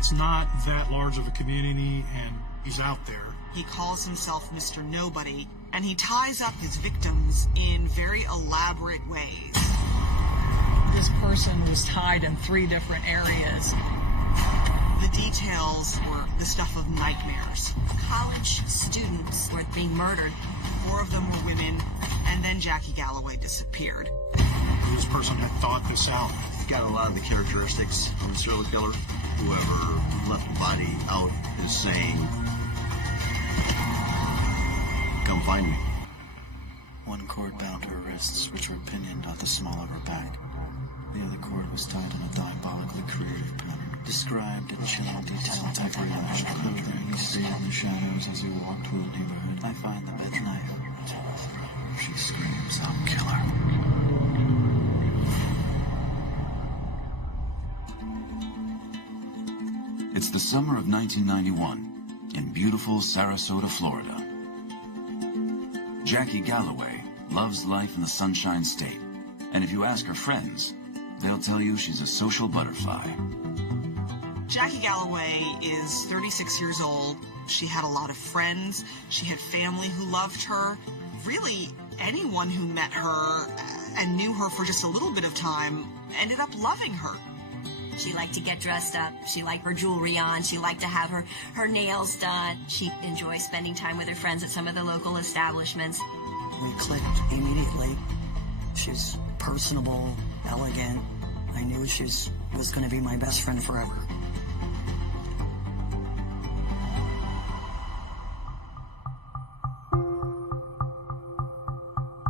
It's not that large of a community, and he's out there. He calls himself Mr. Nobody, and he ties up his victims in very elaborate ways. This person was tied in 3 different areas. The details were the stuff of nightmares. College students were being murdered. 4 of them were women, and then Jackie Galloway disappeared. This person had thought this out. He's got a lot of the characteristics of a serial killer. Whoever left a body out is saying, "Come find me." One cord bound her wrists, which were pinioned at the small of her back. The other cord was tied in a diabolically creative pattern, described in chilling detail of her lash clothing. He stayed in the shadows as he walked through the neighborhood. I find the bed's knife. She screams, "I'll kill her." It's the summer of 1991 in beautiful Sarasota, Florida. Jackie Galloway loves life in the Sunshine State, and if you ask her friends, they'll tell you she's a social butterfly. Jackie Galloway is 36 years old. She had a lot of friends. She had family who loved her. Really, anyone who met her and knew her for just a little bit of time ended up loving her. She liked to get dressed up. She liked her jewelry on. She liked to have her nails done. She enjoyed spending time with her friends at some of the local establishments. We clicked immediately. She's personable, elegant. I knew she was going to be my best friend forever.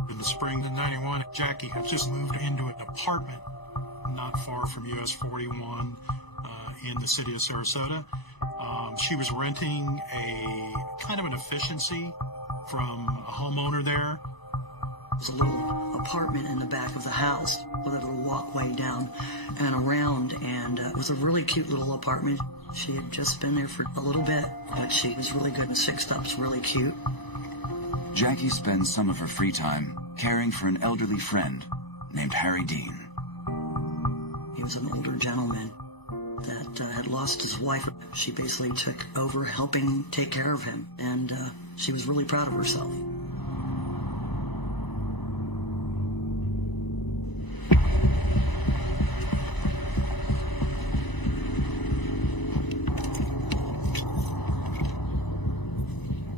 In the spring of 91, Jackie had just moved into an apartment not far from US 41 in the city of Sarasota. She was renting a kind of an efficiency from a homeowner there. There's a little apartment in the back of the house with a little walkway down and around, and it was a really cute little apartment. She had just been there for a little bit, but she was really good and sixed up, really cute. Jackie spends some of her free time caring for an elderly friend named Harry Dean. He was an older gentleman that had lost his wife. She basically took over helping take care of him, and she was really proud of herself.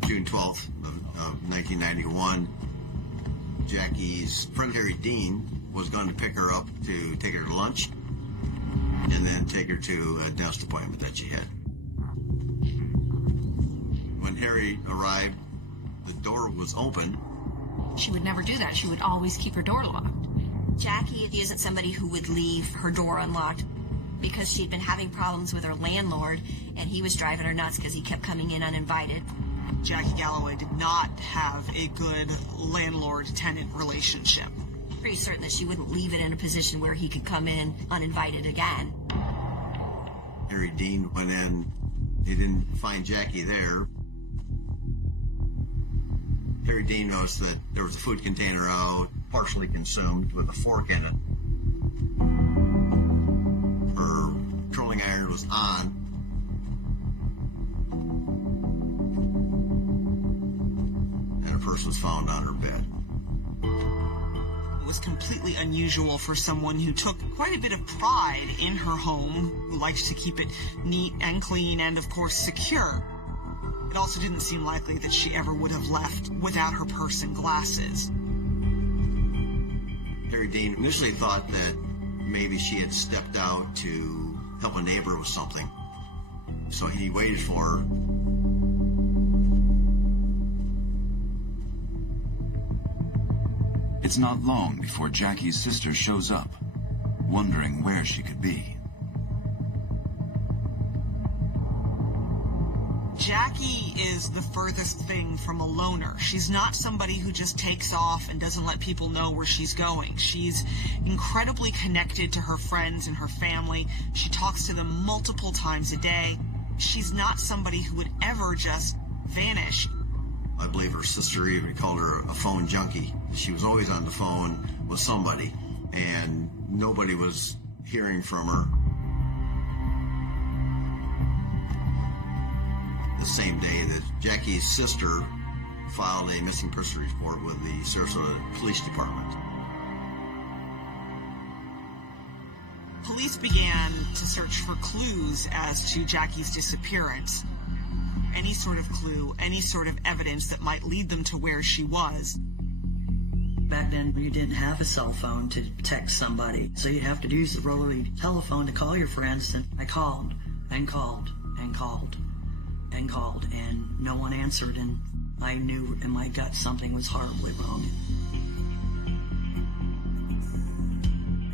June 12th of 1991, Jackie's friend Harry Dean was going to pick her up to take her to lunch and then take her to a dentist appointment that she had. When Harry arrived, the door was open. She would never do that. She would always keep her door locked. Jackie isn't somebody who would leave her door unlocked because she'd been having problems with her landlord, and he was driving her nuts because he kept coming in uninvited. Jackie Galloway did not have a good landlord-tenant relationship. Pretty certain that she wouldn't leave it in a position where he could come in uninvited again. Harry Dean went in. He didn't find Jackie there. Harry Dean noticed that there was a food container out, partially consumed, with a fork in it. Her curling iron was on. And a purse was found on her bed. It was completely unusual for someone who took quite a bit of pride in her home, who liked to keep it neat and clean and, of course, secure. It also didn't seem likely that she ever would have left without her purse and glasses. Harry Dean initially thought that maybe she had stepped out to help a neighbor with something. So he waited for her. It's not long before Jackie's sister shows up, wondering where she could be. Jackie is the furthest thing from a loner. She's not somebody who just takes off and doesn't let people know where she's going. She's incredibly connected to her friends and her family. She talks to them multiple times a day. She's not somebody who would ever just vanish. I believe her sister even called her a phone junkie. She was always on the phone with somebody, and nobody was hearing from her. the same day that Jackie's sister filed a missing person report with the Sarasota Police Department. Police began to search for clues as to Jackie's disappearance. Any sort of clue, any sort of evidence that might lead them to where she was. Back then, you didn't have a cell phone to text somebody, so you'd have to use the rotary telephone to call your friends, and I called, and called, and called, and called, and no one answered, and I knew in my gut something was horribly wrong.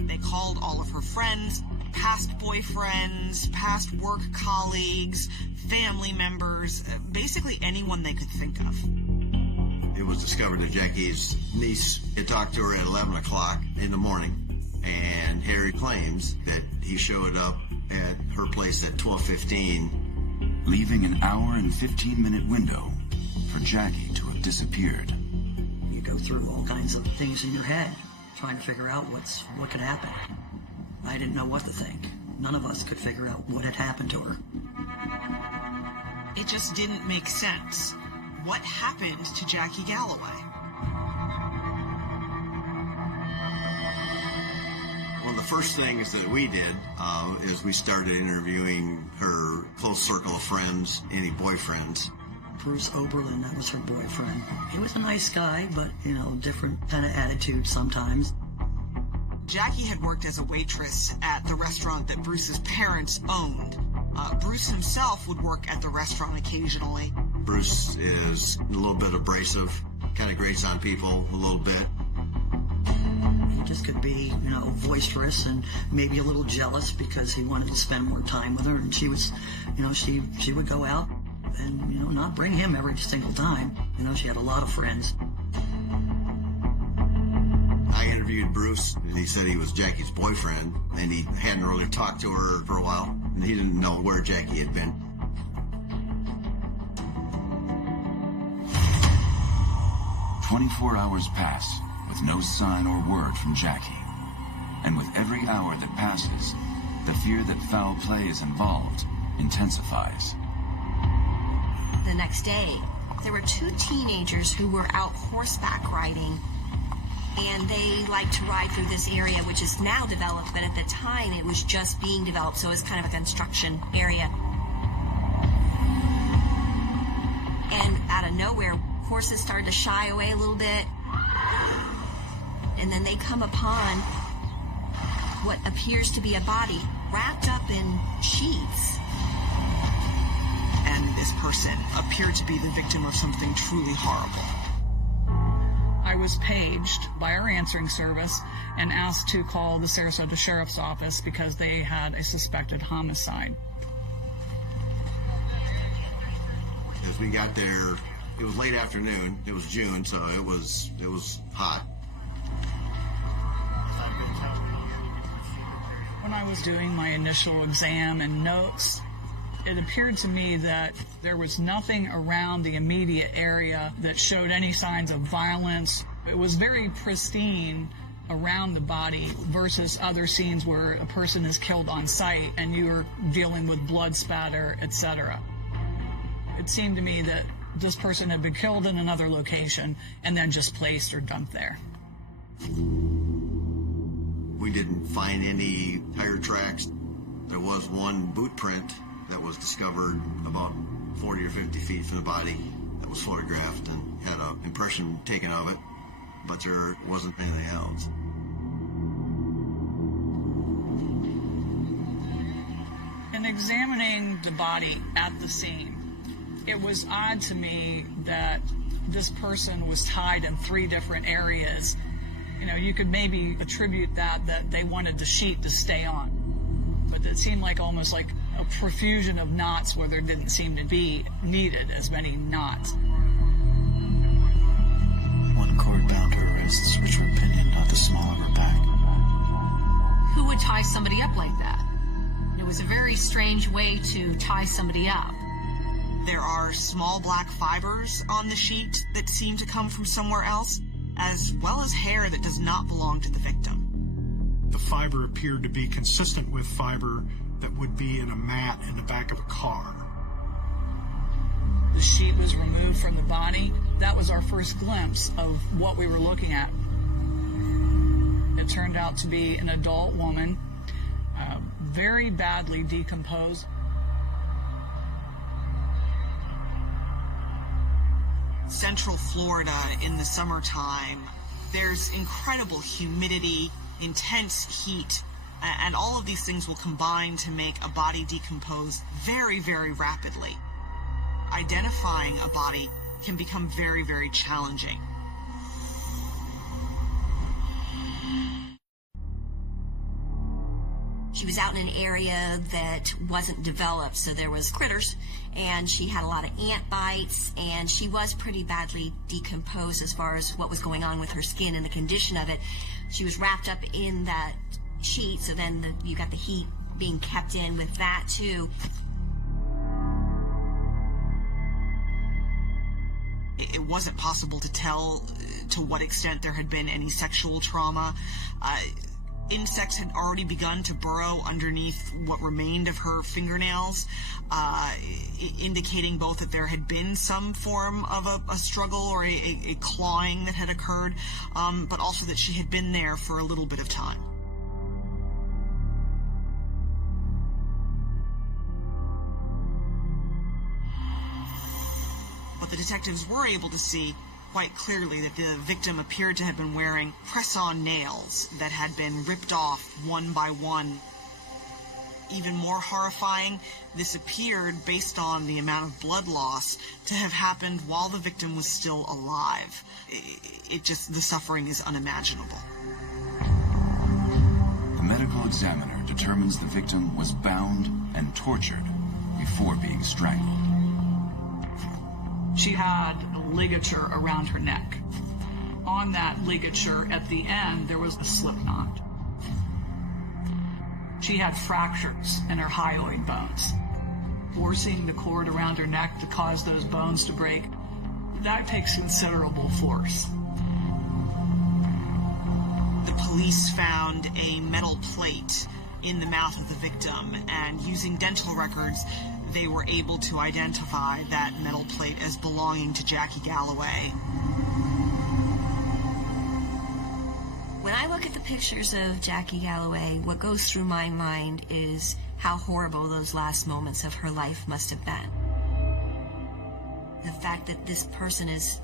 They called all of her friends, past boyfriends, past work colleagues, family members, basically anyone they could think of. It was discovered that Jackie's niece had talked to her at 11 o'clock in the morning, and Harry claims that he showed up at her place at 12:15, leaving an hour and 15-minute window for Jackie to have disappeared. You go through all kinds of things in your head, trying to figure out what could happen. I didn't know what to think. None of us could figure out what had happened to her. It just didn't make sense. What happened to Jackie Galloway? One of the first things that we did is we started interviewing her close circle of friends, any boyfriends. Bruce Oberlin, that was her boyfriend. He was a nice guy, but, different kind of attitude sometimes. Jackie had worked as a waitress at the restaurant that Bruce's parents owned. Bruce himself would work at the restaurant occasionally. Bruce is a little bit abrasive, kind of grates on people a little bit. He just could be, boisterous and maybe a little jealous because he wanted to spend more time with her. And she was, she would go out and, not bring him every single time. She had a lot of friends. I interviewed Bruce, and he said he was Jackie's boyfriend, and he hadn't really talked to her for a while, and he didn't know where Jackie had been. "24 hours pass with no sign or word from Jackie. And with every hour that passes, the fear that foul play is involved intensifies." The next day, there were two teenagers who were out horseback riding, and they liked to ride through this area, which is now developed, but at the time it was just being developed, so it was kind of a construction area. And out of nowhere, horses started to shy away a little bit, and then they come upon what appears to be a body wrapped up in sheets. And this person appeared to be the victim of something truly horrible. I was paged by our answering service and asked to call the Sarasota Sheriff's Office because they had a suspected homicide. As we got there, it was late afternoon. It was June, so it was hot. When I was doing my initial exam and notes, it appeared to me that there was nothing around the immediate area that showed any signs of violence. It was very pristine around the body versus other scenes where a person is killed on site and you're dealing with blood spatter, etc. It seemed to me that this person had been killed in another location and then just placed or dumped there. We didn't find any tire tracks. There was one boot print that was discovered about 40 or 50 feet from the body that was photographed and had an impression taken of it, but there wasn't anything else. In examining the body at the scene, it was odd to me that this person was tied in 3 different areas. You could maybe attribute that they wanted the sheet to stay on, but it seemed like almost like a profusion of knots where there didn't seem to be needed as many knots. One cord bound her wrists, which were pinioned at the small of her back. Who would tie somebody up like that? It was a very strange way to tie somebody up. There are small black fibers on the sheet that seem to come from somewhere else, as well as hair that does not belong to the victim. The fiber appeared to be consistent with fiber that would be in a mat in the back of a car. the sheet was removed from the body, that was our first glimpse of what we were looking at. It turned out to be an adult woman, very badly decomposed. Central Florida in the summertime, there's incredible humidity, intense heat, and all of these things will combine to make a body decompose very, very rapidly. Identifying a body can become very, very challenging. She was out in an area that wasn't developed, so there was critters, and she had a lot of ant bites, and she was pretty badly decomposed as far as what was going on with her skin and the condition of it. She was wrapped up in that sheet, so then you got the heat being kept in with that too. It wasn't possible to tell to what extent there had been any sexual trauma. Insects had already begun to burrow underneath what remained of her fingernails, indicating both that there had been some form of a struggle or a clawing that had occurred, but also that she had been there for a little bit of time. But the detectives were able to see quite clearly that the victim appeared to have been wearing press-on nails that had been ripped off one by one. Even more horrifying, this appeared, based on the amount of blood loss, to have happened while the victim was still alive. The suffering is unimaginable. The medical examiner determines the victim was bound and tortured before being strangled. She had a ligature around her neck. On that ligature, at the end, there was a slip knot. She had fractures in her hyoid bones. Forcing the cord around her neck to cause those bones to break, that takes considerable force. The police found a metal plate in the mouth of the victim, and using dental records, they were able to identify that metal plate as belonging to Jackie Galloway. When I look at the pictures of Jackie Galloway, what goes through my mind is how horrible those last moments of her life must have been. The fact that this person is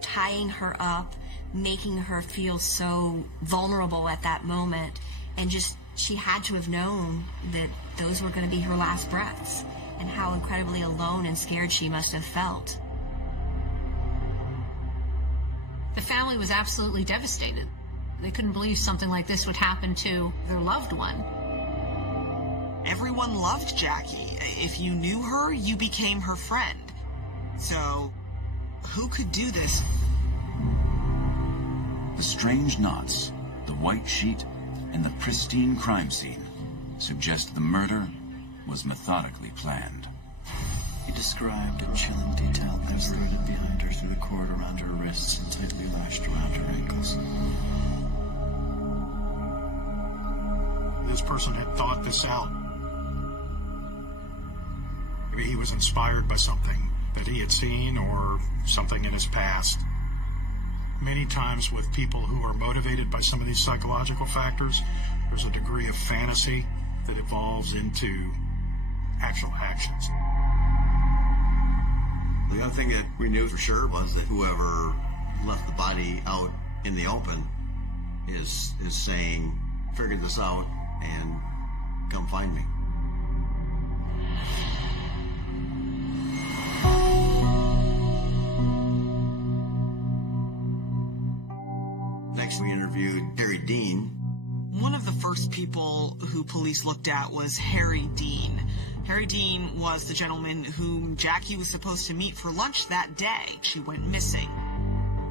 tying her up, making her feel so vulnerable at that moment, and she had to have known that those were going to be her last breaths, and how incredibly alone and scared she must have felt. The family was absolutely devastated. They couldn't believe something like this would happen to their loved one. Everyone loved Jackie. If you knew her, you became her friend. So, who could do this? The strange knots, the white sheet, and the pristine crime scene suggest the murder was methodically planned. He described in chilling detail things rooted behind her through the cord around her wrists and tightly lashed around her ankles. This person had thought this out. Maybe he was inspired by something that he had seen or something in his past. Many times with people who are motivated by some of these psychological factors, there's a degree of fantasy that evolves into actual actions. The other thing that we knew for sure was that whoever left the body out in the open is saying, figure this out and come find me. Next, we interviewed Harry Dean. One of the first people who police looked at was Harry Dean. Harry Dean was the gentleman whom Jackie was supposed to meet for lunch that day. She went missing.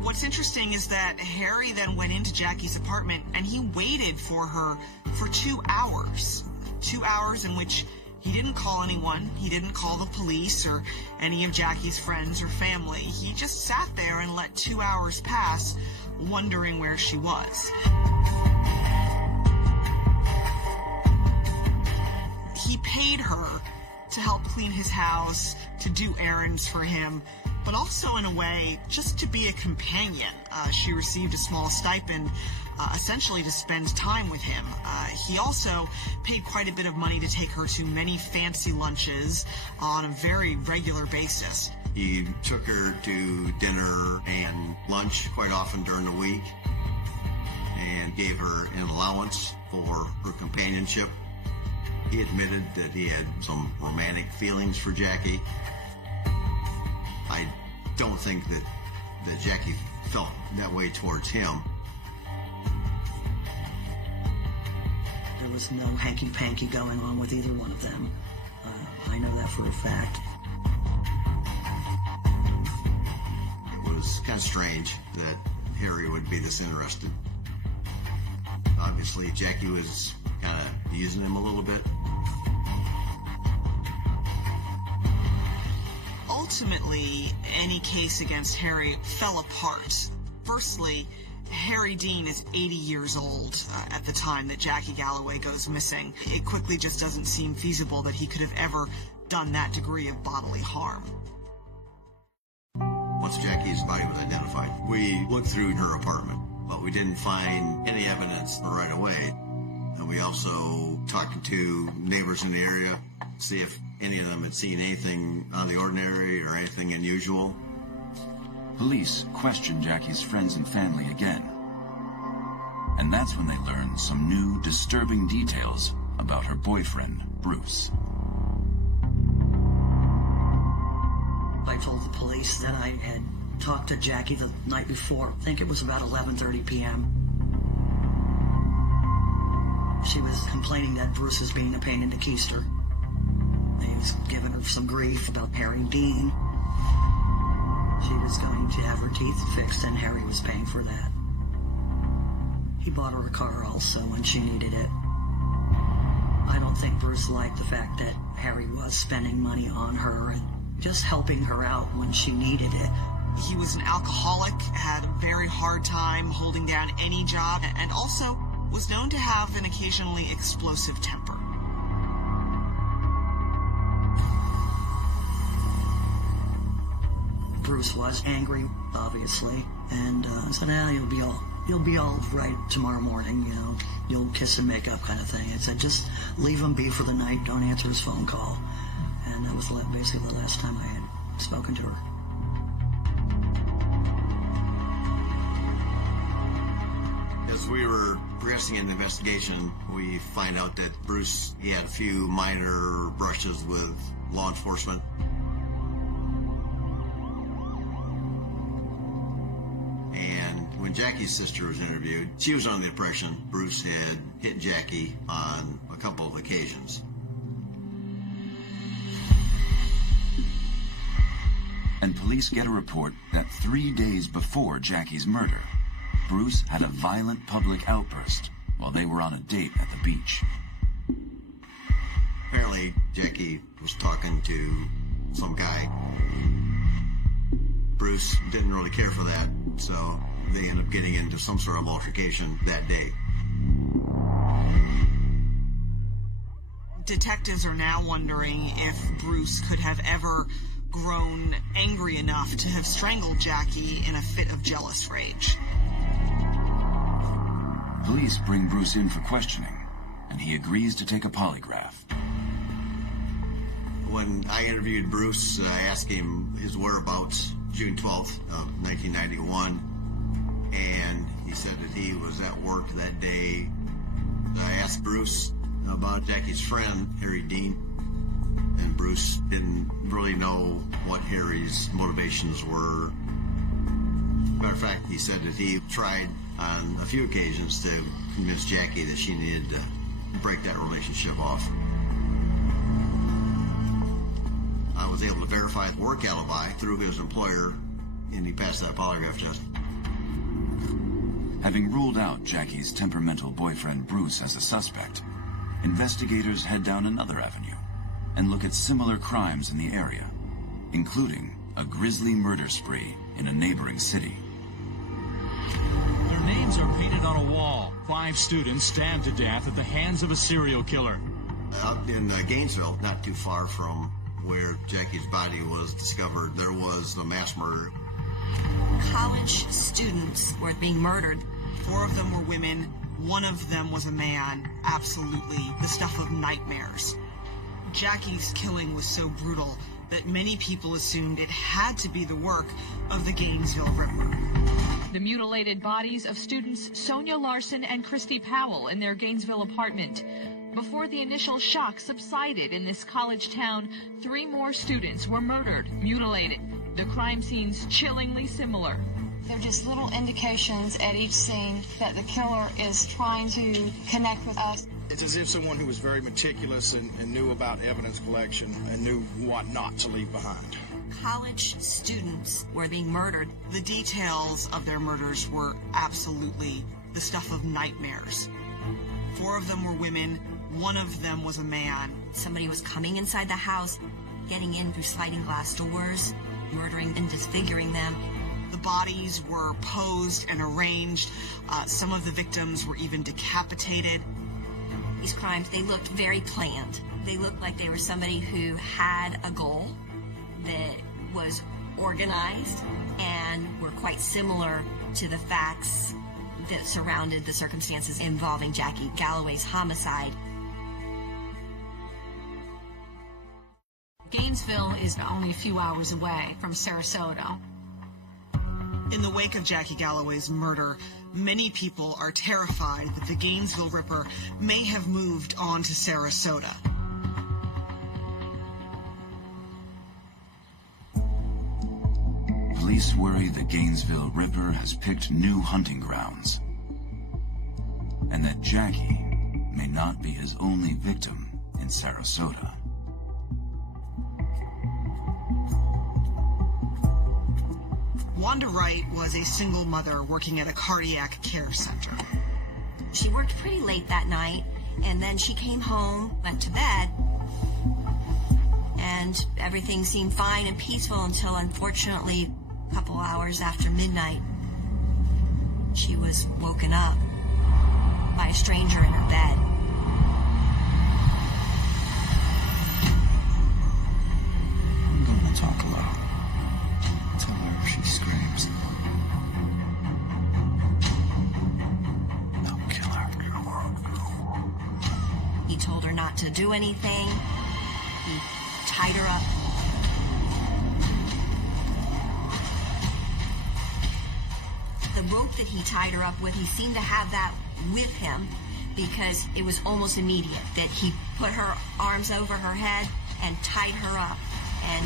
What's interesting is that Harry then went into Jackie's apartment and he waited for her for 2 hours. 2 hours in which he didn't call anyone. He didn't call the police or any of Jackie's friends or family. He just sat there and let 2 hours pass, wondering where she was. He paid her to help clean his house, to do errands for him, but also in a way just to be a companion. She received a small stipend essentially to spend time with him. He also paid quite a bit of money to take her to many fancy lunches on a very regular basis. He took her to dinner and lunch quite often during the week and gave her an allowance for her companionship. He admitted that he had some romantic feelings for Jackie. I don't think that Jackie felt that way towards him. There was no hanky-panky going on with either one of them. I know that for a fact. It was kind of strange that Harry would be this interested. Obviously, Jackie was kind of using him a little bit. Ultimately, any case against Harry fell apart. Firstly, Harry Dean is 80 years old at the time that Jackie Galloway goes missing. It quickly just doesn't seem feasible that he could have ever done that degree of bodily harm. Once Jackie's body was identified, we looked through her apartment, but we didn't find any evidence right away. And we also talked to neighbors in the area, see if any of them had seen anything out of the ordinary or anything unusual. Police questioned Jackie's friends and family again. And that's when they learned some new, disturbing details about her boyfriend, Bruce. I told the police that I had talked to Jackie the night before. I think it was about 11:30 p.m. She was complaining that Bruce was being a pain in the keister. He was giving her some grief about Harry Dean. She was going to have her teeth fixed, and Harry was paying for that. He bought her a car also when she needed it. I don't think Bruce liked the fact that Harry was spending money on her and just helping her out when she needed it. He was an alcoholic, had a very hard time holding down any job, and also was known to have an occasionally explosive temper. Bruce was angry, obviously, and said, you'll be all right tomorrow morning, you know, you'll kiss and make up kind of thing. I said, just leave him be for the night, don't answer his phone call. And that was basically the last time I had spoken to her. As we were progressing in the investigation, we find out that Bruce, he had a few minor brushes with law enforcement. And when Jackie's sister was interviewed, she was under the impression Bruce had hit Jackie on a couple of occasions. And police get a report that 3 days before Jackie's murder, Bruce had a violent public outburst while they were on a date at the beach. Apparently, Jackie was talking to some guy. Bruce didn't really care for that, so they ended up getting into some sort of altercation that day. Detectives are now wondering if Bruce could have ever grown angry enough to have strangled Jackie in a fit of jealous rage. Police bring Bruce in for questioning, and he agrees to take a polygraph. When I interviewed Bruce, I asked him his whereabouts, June 12th of 1991, and he said that he was at work that day. I asked Bruce about Jackie's friend, Harry Dean, and Bruce didn't really know what Harry's motivations were. Matter of fact, he said that he tried on a few occasions to convince Jackie that she needed to break that relationship off. I was able to verify the work alibi through his employer, and he passed that polygraph test. Having ruled out Jackie's temperamental boyfriend Bruce as a suspect, investigators head down another avenue and look at similar crimes in the area, including a grisly murder spree in a neighboring city. Their names are painted on a wall. 5 students stabbed to death at the hands of a serial killer. Out in Gainesville, not too far from where Jackie's body was discovered, there was the mass murder. College students were being murdered. 4 of them were women, 1 of them was a man. Absolutely the stuff of nightmares. Jackie's killing was so brutal that many people assumed it had to be the work of the Gainesville Ripper. The mutilated bodies of students Sonia Larson and Christy Powell in their Gainesville apartment. Before the initial shock subsided in this college town, 3 more students were murdered, mutilated. The crime scenes chillingly similar. They're just little indications at each scene that the killer is trying to connect with us. It's as if someone who was very meticulous and knew about evidence collection and knew what not to leave behind. College students were being murdered. The details of their murders were absolutely the stuff of nightmares. 4 of them were women, 1 of them was a man. Somebody was coming inside the house, getting in through sliding glass doors, murdering and disfiguring them. The bodies were posed and arranged. Some of the victims were even decapitated. These crimes, they looked very planned. They looked like they were somebody who had a goal that was organized and were quite similar to the facts that surrounded the circumstances involving Jackie Galloway's homicide. Gainesville is only a few hours away from Sarasota. In the wake of Jackie Galloway's murder, many people are terrified that the Gainesville Ripper may have moved on to Sarasota. Police worry the Gainesville Ripper has picked new hunting grounds, and that Jackie may not be his only victim in Sarasota. Wanda Wright was a single mother working at a cardiac care center. She worked pretty late that night, and then she came home, went to bed, and everything seemed fine and peaceful until, unfortunately, a couple hours after midnight, she was woken up by a stranger in her bed. I'm going to talk loud. Tell her if she screams. Don't kill her. He told her not to do anything. He tied her up. The rope that he tied her up with, he seemed to have that with him because it was almost immediate that he put her arms over her head and tied her up. And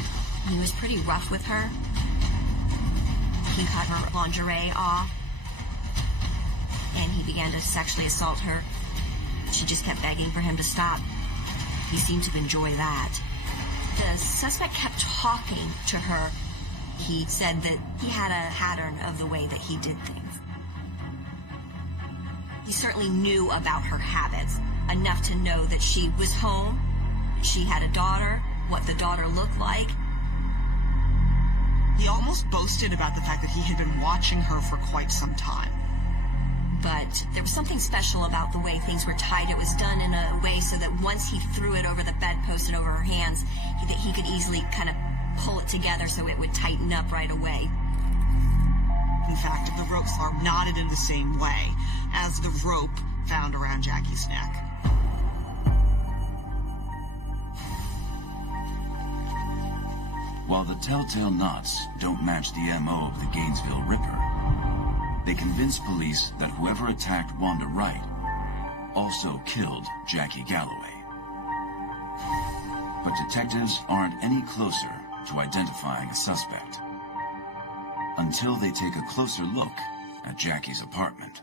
he was pretty rough with her. He cut her lingerie off, and he began to sexually assault her. She just kept begging for him to stop. He seemed to enjoy that. The suspect kept talking to her. He said that he had a pattern of the way that he did things. He certainly knew about her habits, enough to know that she was home, she had a daughter, what the daughter looked like. He almost boasted about the fact that he had been watching her for quite some time. But there was something special about the way things were tied. It was done in a way so that once he threw it over the bedpost and over her hands, that he could easily kind of pull it together so it would tighten up right away. In fact, the ropes are knotted in the same way as the rope found around Jackie's neck. While the telltale knots don't match the MO of the Gainesville Ripper, they convince police that whoever attacked Wanda Wright also killed Jackie Galloway. But detectives aren't any closer to identifying a suspect until they take a closer look at Jackie's apartment.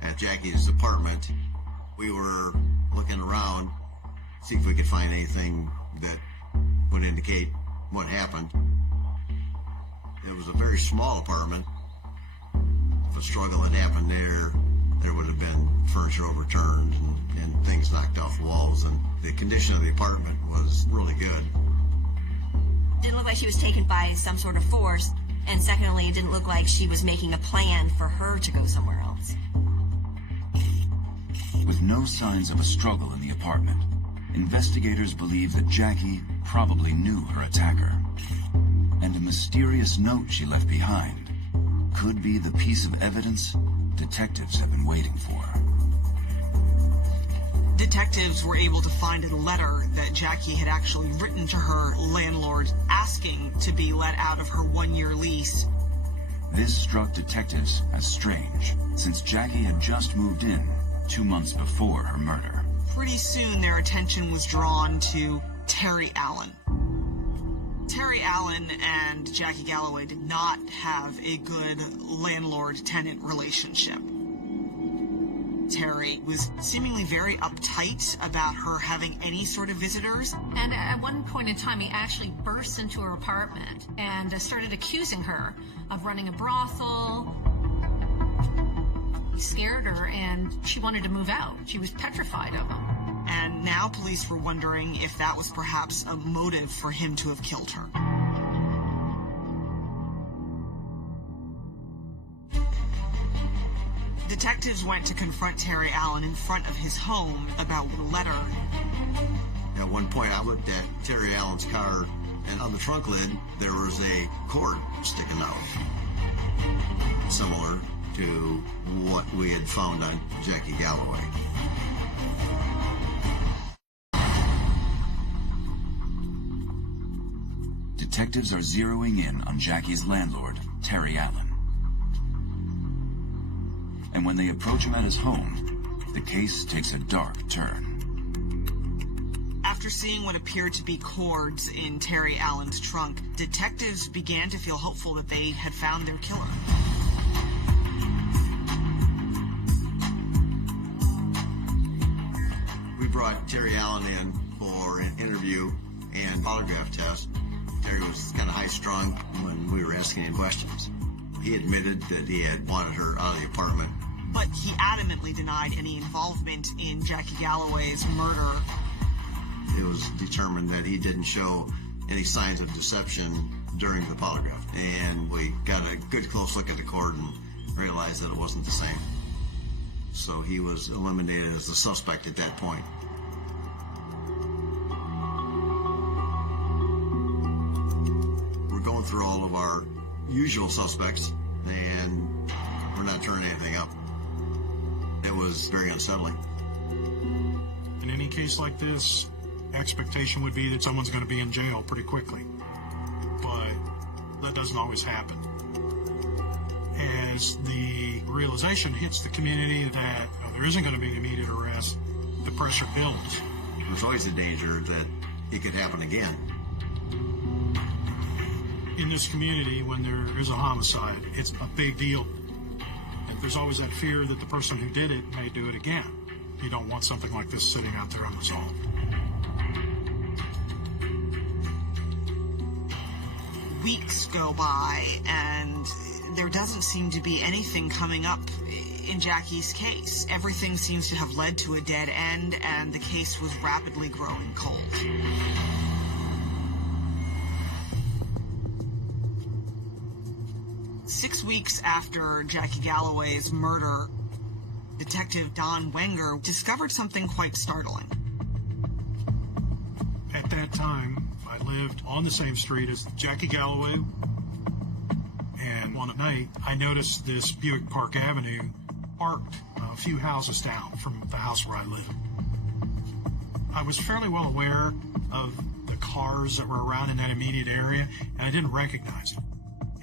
At Jackie's apartment, we were looking around, see if we could find anything that would indicate what happened. It was a very small apartment. If a struggle had happened there would have been furniture overturned and things knocked off walls, and the condition of the apartment was really good. Didn't look like she was taken by some sort of force, and secondly, it didn't look like she was making a plan for her to go somewhere else. With no signs of a struggle in the apartment, investigators believe that Jackie probably knew her attacker. And a mysterious note she left behind could be the piece of evidence detectives have been waiting for. Detectives were able to find a letter that Jackie had actually written to her landlord asking to be let out of her one-year lease. This struck detectives as strange, since Jackie had just moved in 2 months before her murder. Pretty soon their attention was drawn to Terry Allen. Terry Allen and Jackie Galloway did not have a good landlord-tenant relationship. Terry was seemingly very uptight about her having any sort of visitors. And at one point in time, he actually burst into her apartment and started accusing her of running a brothel. He scared her and she wanted to move out. She was petrified of him. And now police were wondering if that was perhaps a motive for him to have killed her. Detectives went to confront Terry Allen in front of his home about the letter. At one point, I looked at Terry Allen's car, and on the trunk lid, there was a cord sticking out, similar to what we had found on Jackie Galloway. Detectives are zeroing in on Jackie's landlord, Terry Allen. And when they approach him at his home, the case takes a dark turn. After seeing what appeared to be cords in Terry Allen's trunk, detectives began to feel hopeful that they had found their killer. We brought Terry Allen in for an interview and polygraph test. Terry was kind of high-strung when we were asking him questions. He admitted that he had wanted her out of the apartment. But he adamantly denied any involvement in Jackie Galloway's murder. It was determined that he didn't show any signs of deception during the polygraph. And we got a good close look at the cord and realized that it wasn't the same. So he was eliminated as the suspect at that point. We're going through all of our usual suspects, and we're not turning anything up. It was very unsettling. In any case like this, expectation would be that someone's going to be in jail pretty quickly. But that doesn't always happen. As the realization hits the community that there isn't going to be immediate arrest, the pressure builds. There's always a danger that it could happen again. In this community, when there is a homicide, it's a big deal. And there's always that fear that the person who did it may do it again. You don't want something like this sitting out there unresolved. Weeks go by, and there doesn't seem to be anything coming up in Jackie's case. Everything seems to have led to a dead end, and the case was rapidly growing cold. Six weeks after Jackie Galloway's murder, Detective Don Wenger discovered something quite startling. At that time, I lived on the same street as Jackie Galloway, and one night I noticed this Buick Park Avenue parked a few houses down from the house where I lived. I was fairly well aware of the cars that were around in that immediate area, and I didn't recognize them.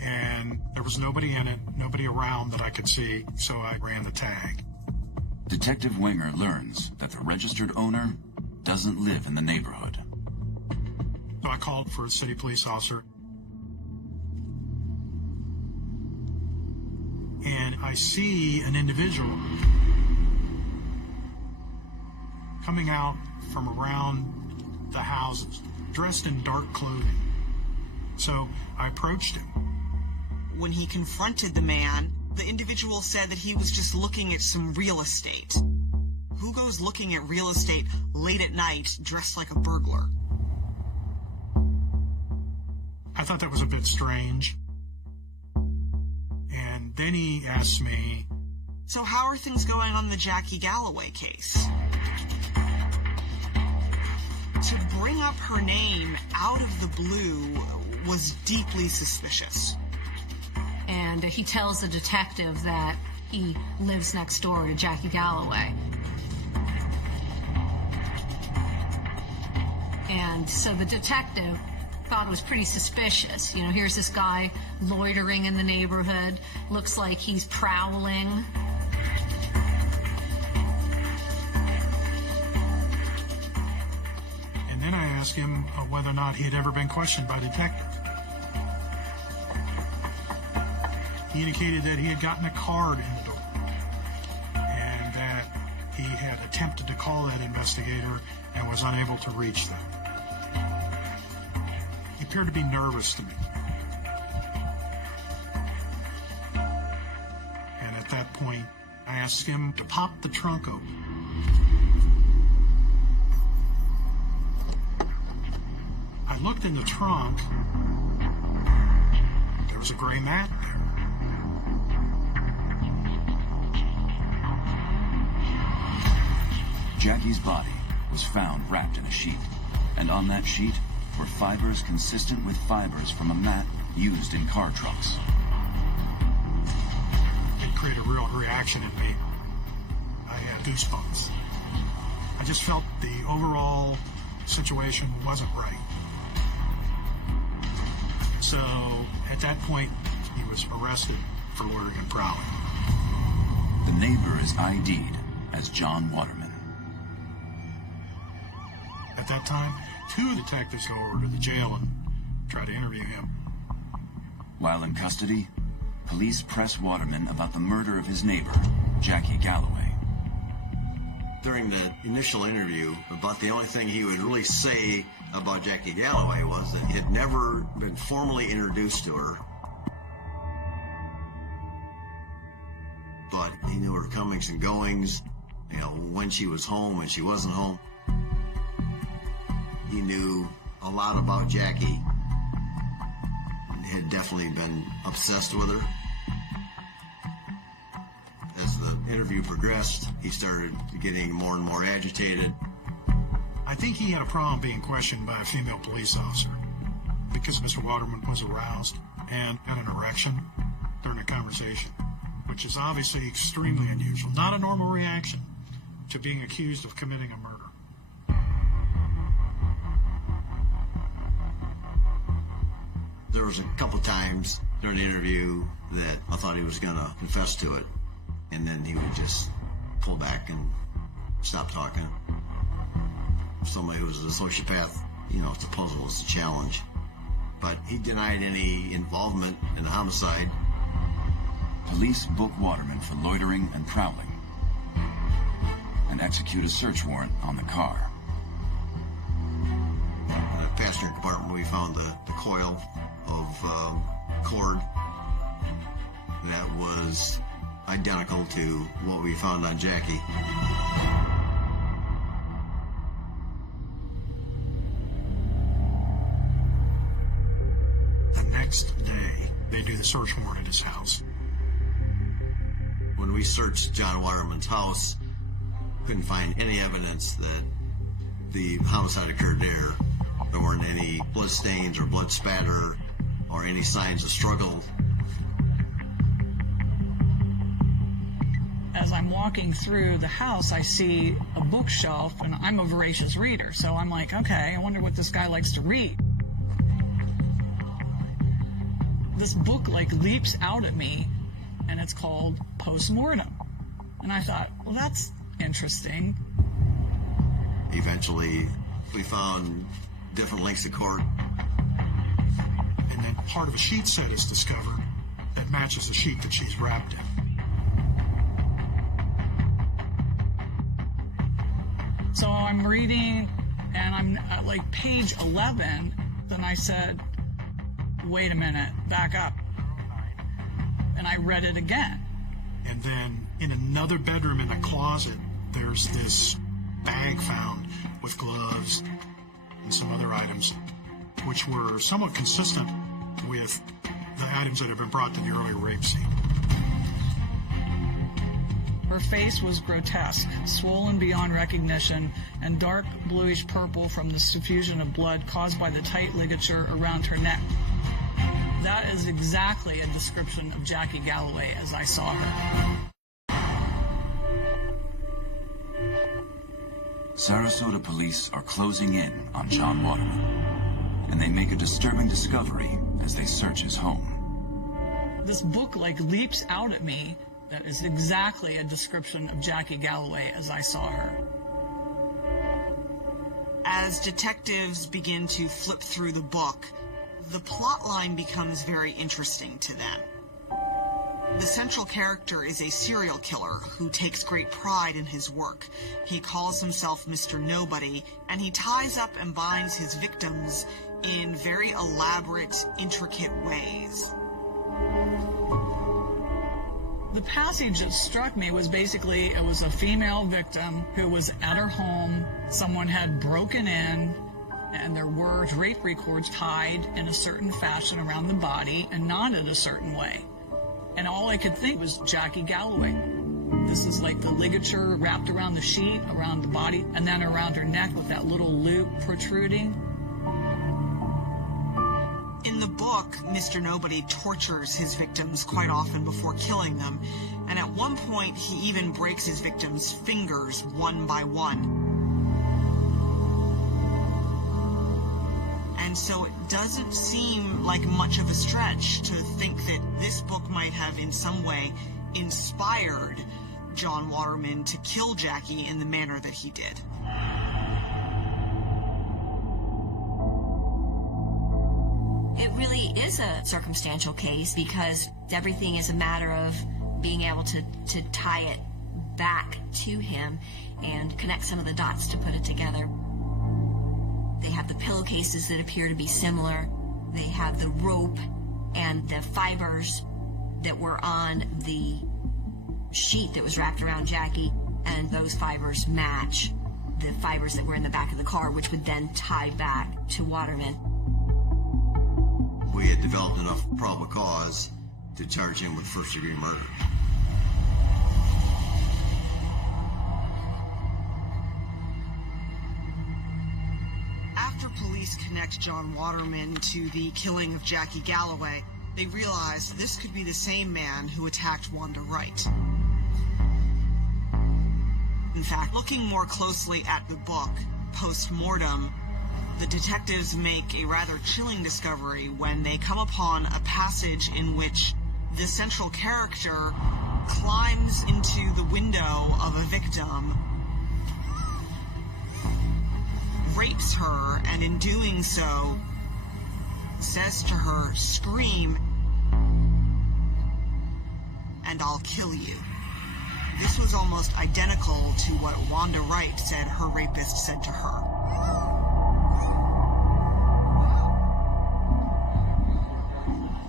And there was nobody in it, nobody around that I could see, so I ran the tag. Detective Wenger learns that the registered owner doesn't live in the neighborhood. So I called for a city police officer. And I see an individual coming out from around the houses, dressed in dark clothing. So I approached him. When he confronted the man, the individual said that he was just looking at some real estate. Who goes looking at real estate late at night dressed like a burglar? I thought that was a bit strange. And then he asked me, So how are things going on the Jackie Galloway case? To bring up her name out of the blue was deeply suspicious. And he tells the detective that he lives next door to Jackie Galloway. And so the detective thought it was pretty suspicious. You know, here's this guy loitering in the neighborhood, looks like he's prowling. And then I asked him whether or not he had ever been questioned by a detective. He indicated that he had gotten a card in the door and that he had attempted to call that investigator and was unable to reach them. He appeared to be nervous to me. And at that point, I asked him to pop the trunk open. I looked in the trunk. There was a gray mat there. Jackie's body was found wrapped in a sheet, and on that sheet were fibers consistent with fibers from a mat used in car trucks. It created a real reaction in me. I had goosebumps. I just felt the overall situation wasn't right. So at that point, he was arrested for loitering and prowling. The neighbor is ID'd as John Waterman. At that time, 2 detectives go over to the jail and try to interview him. While in custody, police press Waterman about the murder of his neighbor, Jackie Galloway. During the initial interview, about the only thing he would really say about Jackie Galloway was that he had never been formally introduced to her, but he knew her comings and goings, you know, when she was home and she wasn't home. He knew a lot about Jackie and had definitely been obsessed with her. As the interview progressed, he started getting more and more agitated. I think he had a problem being questioned by a female police officer because Mr. Waterman was aroused and had an erection during a conversation, which is obviously extremely unusual, not a normal reaction to being accused of committing a murder. There was a couple times during the interview that I thought he was going to confess to it, and then he would just pull back and stop talking. Somebody who was a sociopath, you know, it's a puzzle, it's a challenge. But he denied any involvement in the homicide. Police book Waterman for loitering and prowling and execute a search warrant on the car. In the passenger compartment, we found the coil of cord that was identical to what we found on Jackie. The next day, they do the search warrant at his house. When we searched John Waterman's house, couldn't find any evidence that the homicide occurred there. There weren't any blood stains or blood spatter or any signs of struggle. As I'm walking through the house, I see a bookshelf, and I'm a voracious reader, so I'm like, okay, I wonder what this guy likes to read. This book, like, leaps out at me, and it's called Postmortem. And I thought, well, that's interesting. Eventually, we found different lengths of cord. And then part of a sheet set is discovered that matches the sheet that she's wrapped in. So I'm reading, and I'm at like page 11, then I said, wait a minute, back up. And I read it again. And then in another bedroom in the closet, there's this bag found with gloves and some other items, which were somewhat consistent with the items that had been brought to the earlier rape scene. Her face was grotesque, swollen beyond recognition, and dark bluish purple from the suffusion of blood caused by the tight ligature around her neck. That is exactly a description of Jackie Galloway as I saw her. Sarasota police are closing in on John Waterman, and they make a disturbing discovery as they search his home. This book leaps out at me. That is exactly a description of Jackie Galloway as I saw her. As detectives begin to flip through the book, the plot line becomes very interesting to them. The central character is a serial killer who takes great pride in his work. He calls himself Mr. Nobody, and he ties up and binds his victims in very elaborate, intricate ways. The passage that struck me was basically, it was a female victim who was at her home. Someone had broken in, and there were drapery cords tied in a certain fashion around the body and knotted a certain way. And all I could think was Jackie Galloway. This is like the ligature wrapped around the sheet, around the body, and then around her neck with that little loop protruding. In the book, Mr. Nobody tortures his victims quite often before killing them, and at one point he even breaks his victims' fingers one by one. And so it doesn't seem like much of a stretch to think that this book might have in some way inspired John Waterman to kill Jackie in the manner that he did. It really is a circumstantial case because everything is a matter of being able to tie it back to him and connect some of the dots to put it together. They have the pillowcases that appear to be similar. They have the rope and the fibers that were on the sheet that was wrapped around Jackie, and those fibers match the fibers that were in the back of the car, which would then tie back to Waterman. We had developed enough probable cause to charge him with first-degree murder. After police connect John Waterman to the killing of Jackie Galloway, they realize this could be the same man who attacked Wanda Wright. In fact, looking more closely at the book, post-mortem, the detectives make a rather chilling discovery when they come upon a passage in which the central character climbs into the window of a victim, rapes her, and in doing so, says to her, "Scream, and I'll kill you." This was almost identical to what Wanda Wright said her rapist said to her.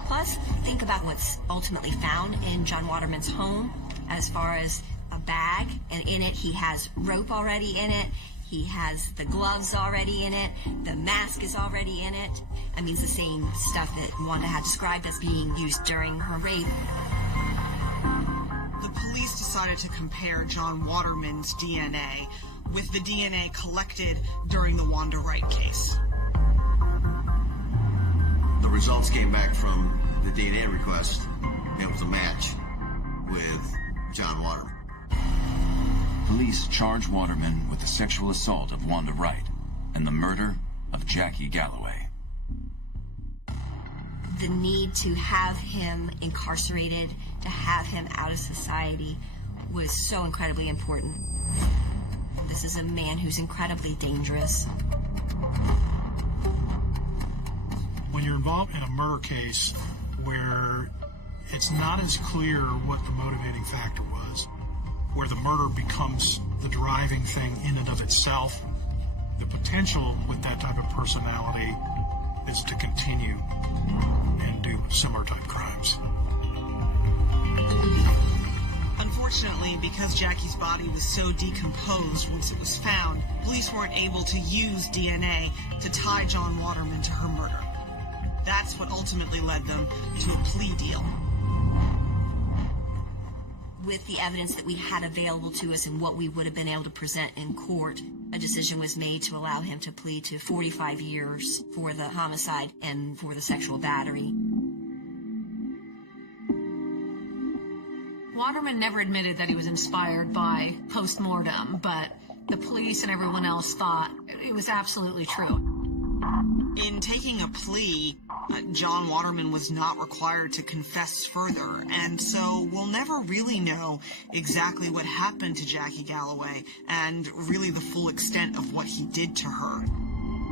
Plus, think about what's ultimately found in John Waterman's home as far as a bag, and in it he has rope already in it, he has the gloves already in it, the mask is already in it. I mean, it's the same stuff that Wanda had described as being used during her rape. The police decided to compare John Waterman's DNA with the DNA collected during the Wanda Wright case. The results came back from the DNA request, and it was a match with John Waterman. Police charge Waterman with the sexual assault of Wanda Wright and the murder of Jackie Galloway. The need to have him incarcerated, to have him out of society, was so incredibly important. This is a man who's incredibly dangerous. When you're involved in a murder case where it's not as clear what the motivating factor was, where the murder becomes the driving thing in and of itself, the potential with that type of personality is to continue and do similar type crimes. Unfortunately, because Jackie's body was so decomposed once it was found, police weren't able to use DNA to tie John Waterman to her murder. That's what ultimately led them to a plea deal. With the evidence that we had available to us and what we would have been able to present in court, a decision was made to allow him to plead to 45 years for the homicide and for the sexual battery. Waterman never admitted that he was inspired by post-mortem, but the police and everyone else thought it was absolutely true. In taking a plea, John Waterman was not required to confess further, and so we'll never really know exactly what happened to Jackie Galloway and really the full extent of what he did to her.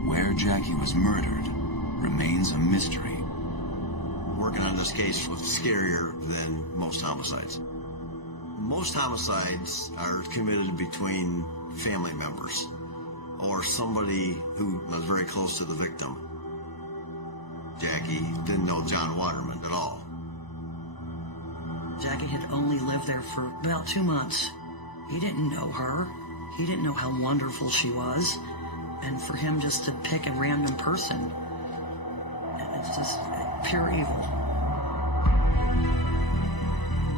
Where Jackie was murdered remains a mystery. Working on this case was scarier than most homicides. Most homicides are committed between family members or somebody who was very close to the victim. Jackie didn't know John Waterman at all. Jackie had only lived there for about 2 months. He didn't know her. He didn't know how wonderful she was. And for him just to pick a random person, it's just pure evil.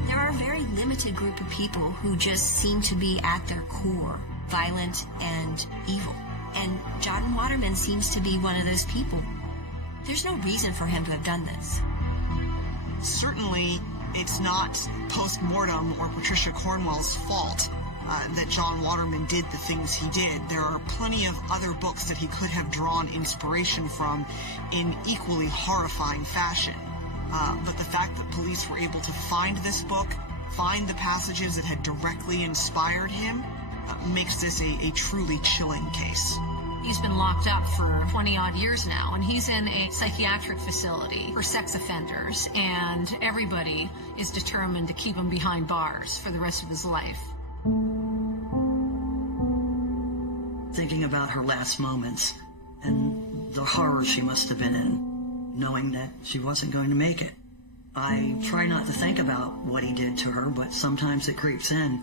There are a very limited group of people who just seem to be at their core violent and evil. And John Waterman seems to be one of those people. There's no reason for him to have done this. Certainly, it's not post-mortem or Patricia Cornwell's fault that John Waterman did the things he did. There are plenty of other books that he could have drawn inspiration from in equally horrifying fashion. But the fact that police were able to find this book, find the passages that had directly inspired him, makes this a truly chilling case. He's been locked up for 20-odd years now, and he's in a psychiatric facility for sex offenders, and everybody is determined to keep him behind bars for the rest of his life. Thinking about her last moments and the horror she must have been in, knowing that she wasn't going to make it. I try not to think about what he did to her, but sometimes it creeps in.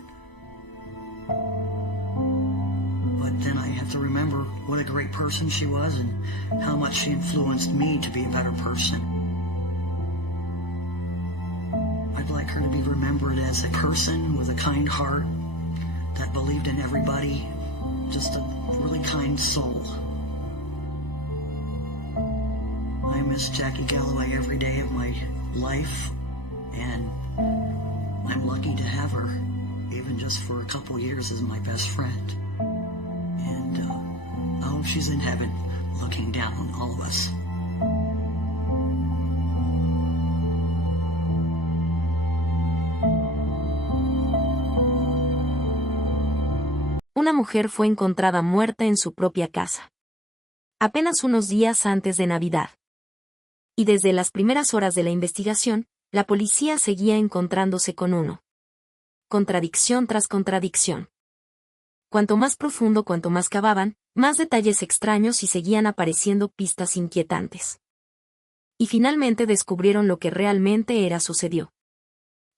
But then I have to remember what a great person she was and how much she influenced me to be a better person. I'd like her to be remembered as a person with a kind heart that believed in everybody, just a really kind soul. I miss Jackie Galloway every day of my life, and I'm lucky to have her, even just for a couple years, as my best friend. And I hope she's in heaven looking down on all of us. Una mujer fue encontrada muerta en su propia casa. Apenas unos días antes de Navidad. Y desde las primeras horas de la investigación, la policía seguía encontrándose con uno. Contradicción tras contradicción. Cuanto más profundo, cuanto más cavaban, más detalles extraños y seguían apareciendo pistas inquietantes. Y finalmente descubrieron lo que realmente sucedió.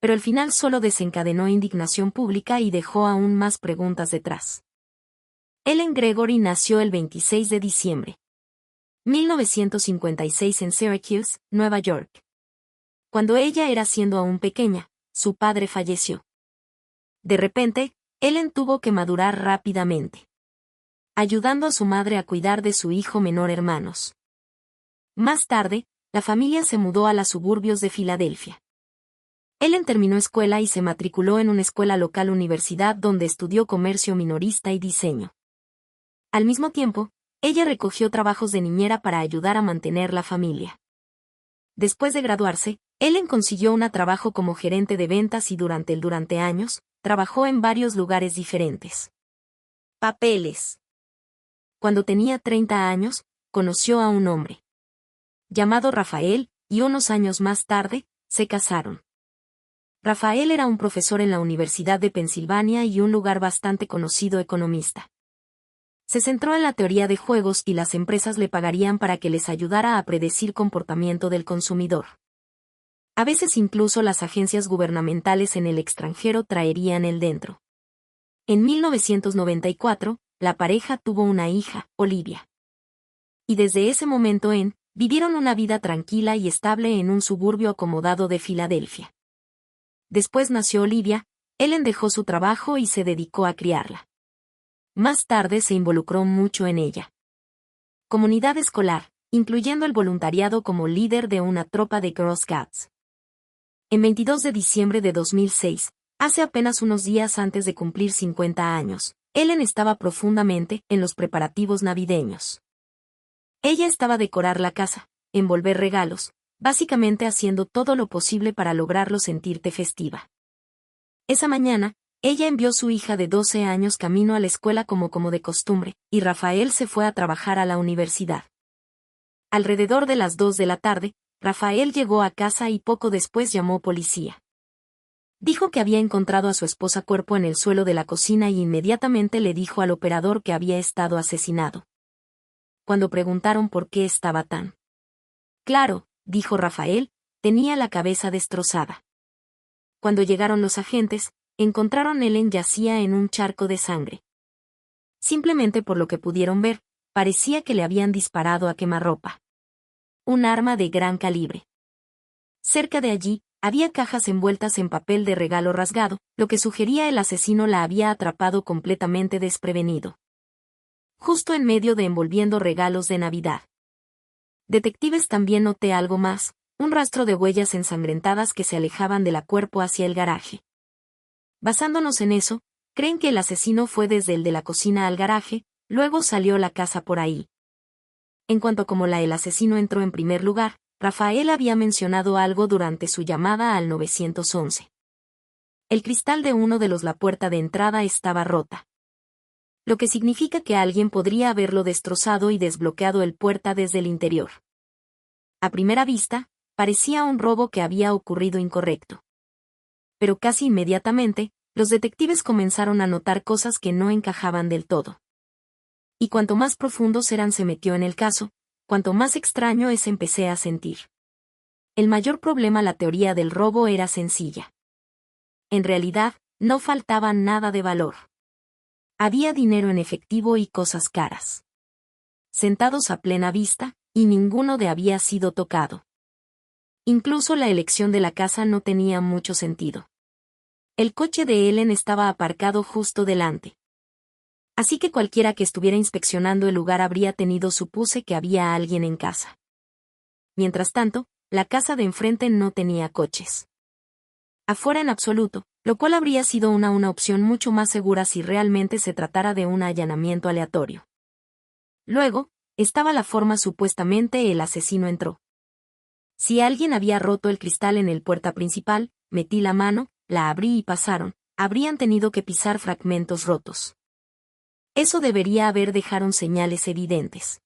Pero el final solo desencadenó indignación pública y dejó aún más preguntas detrás. Ellen Gregory nació el 26 de diciembre. 1956 en Syracuse, Nueva York. Cuando ella era siendo aún pequeña, su padre falleció. De repente, Ellen tuvo que madurar rápidamente, ayudando a su madre a cuidar de su hijo menor hermanos. Más tarde, la familia se mudó a los suburbios de Filadelfia. Ellen terminó escuela y se matriculó en una escuela local universidad donde estudió comercio minorista y diseño. Al mismo tiempo, ella recogió trabajos de niñera para ayudar a mantener la familia. Después de graduarse, Ellen consiguió un trabajo como gerente de ventas y durante años, trabajó en varios lugares diferentes. Papeles. Cuando tenía 30 años, conoció a un hombre llamado Rafael, y unos años más tarde, se casaron. Rafael era un profesor en la Universidad de Pensilvania y un lugar bastante conocido economista. Se centró en la teoría de juegos y las empresas le pagarían para que les ayudara a predecir comportamiento del consumidor. A veces incluso las agencias gubernamentales en el extranjero traerían el dentro. En 1994, la pareja tuvo una hija, Olivia. Y desde ese momento vivieron una vida tranquila y estable en un suburbio acomodado de Filadelfia. Después nació Olivia, Ellen dejó su trabajo y se dedicó a criarla. Más tarde se involucró mucho en ella. Comunidad escolar, incluyendo el voluntariado como líder de una tropa de Girl Scouts. En 22 de diciembre de 2006, hace apenas unos días antes de cumplir 50 años, Ellen estaba profundamente en los preparativos navideños. Ella estaba a decorar la casa, envolver regalos, básicamente haciendo todo lo posible para lograrlo sentirte festiva. Esa mañana, ella envió a su hija de 12 años camino a la escuela como de costumbre, y Rafael se fue a trabajar a la universidad. Alrededor de las 2 de la tarde, Rafael llegó a casa y poco después llamó policía. Dijo que había encontrado a su esposa cuerpo en el suelo de la cocina y inmediatamente le dijo al operador que había estado asesinado. Cuando preguntaron por qué estaba tan claro, dijo Rafael, tenía la cabeza destrozada. Cuando llegaron los agentes, encontraron a Ellen yacía en un charco de sangre. Simplemente por lo que pudieron ver, parecía que le habían disparado a quemarropa. Un arma de gran calibre. Cerca de allí, había cajas envueltas en papel de regalo rasgado, lo que sugería el asesino la había atrapado completamente desprevenido. Justo en medio de envolviendo regalos de Navidad. Detectives también noté algo más, un rastro de huellas ensangrentadas que se alejaban de la cuerpo hacia el garaje. Basándonos en eso, creen que el asesino fue desde el de la cocina al garaje, luego salió la casa por ahí. En cuanto a cómo el asesino entró en primer lugar, Rafael había mencionado algo durante su llamada al 911. El cristal de uno de la puerta de entrada estaba rota. Lo que significa que alguien podría haberlo destrozado y desbloqueado el puerta desde el interior. A primera vista, parecía un robo que había ocurrido incorrecto. Pero casi inmediatamente, los detectives comenzaron a notar cosas que no encajaban del todo. Y cuanto más profundo Seran se metió en el caso, cuanto más extraño empecé a sentir. El mayor problema la teoría del robo era sencilla. En realidad, no faltaba nada de valor. Había dinero en efectivo y cosas caras. Sentados a plena vista, y ninguno había sido tocado. Incluso la elección de la casa no tenía mucho sentido. El coche de Ellen estaba aparcado justo delante. Así que cualquiera que estuviera inspeccionando el lugar habría supuse que había alguien en casa. Mientras tanto, la casa de enfrente no tenía coches. Afuera en absoluto, lo cual habría sido una opción mucho más segura si realmente se tratara de un allanamiento aleatorio. Luego, estaba la forma supuestamente el asesino entró. Si alguien había roto el cristal en el puerta principal, metí la mano, la abrí y pasaron, habrían tenido que pisar fragmentos rotos. Eso debería haber dejaron señales evidentes.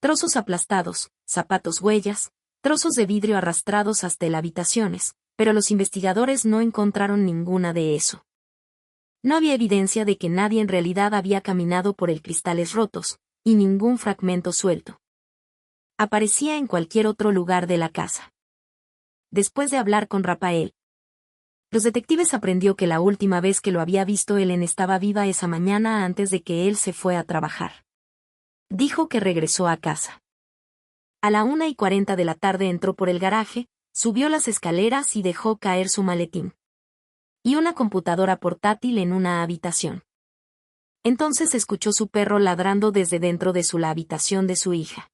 Trozos aplastados, zapatos huellas, trozos de vidrio arrastrados hasta las habitaciones, pero los investigadores no encontraron ninguna de eso. No había evidencia de que nadie en realidad había caminado por el cristales rotos, y ningún fragmento suelto. Aparecía en cualquier otro lugar de la casa. Después de hablar con Rafael, los detectives aprendió que la última vez que lo había visto Ellen estaba viva esa mañana antes de que él se fue a trabajar. Dijo que regresó a casa. A la 1:40 de la tarde entró por el garaje, subió las escaleras y dejó caer su maletín. Y una computadora portátil en una habitación. Entonces escuchó su perro ladrando desde dentro de la habitación de su hija.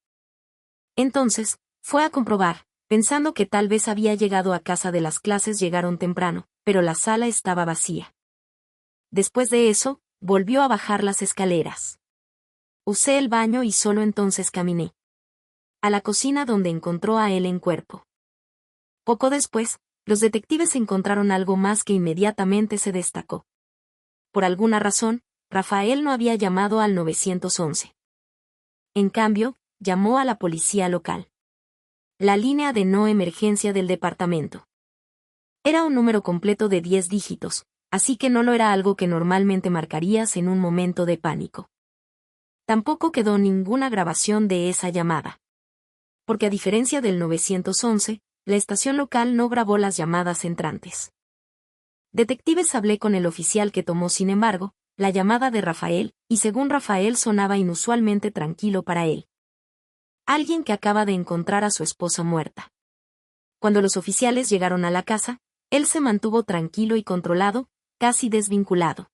Entonces, fue a comprobar, pensando que tal vez había llegado a casa de las clases llegaron temprano, pero la sala estaba vacía. Después de eso, volvió a bajar las escaleras. Usé el baño y solo entonces caminé a la cocina donde encontró a él en cuerpo. Poco después, los detectives encontraron algo más que inmediatamente se destacó. Por alguna razón, Rafael no había llamado al 911. En cambio, llamó a la policía local. La línea de no emergencia del departamento. Era un número completo de 10 dígitos, así que no lo era algo que normalmente marcarías en un momento de pánico. Tampoco quedó ninguna grabación de esa llamada. Porque a diferencia del 911, la estación local no grabó las llamadas entrantes. Detectives hablé con el oficial que tomó sin embargo, la llamada de Rafael, y según Rafael sonaba inusualmente tranquilo para él. Alguien que acaba de encontrar a su esposa muerta. Cuando los oficiales llegaron a la casa, él se mantuvo tranquilo y controlado, casi desvinculado.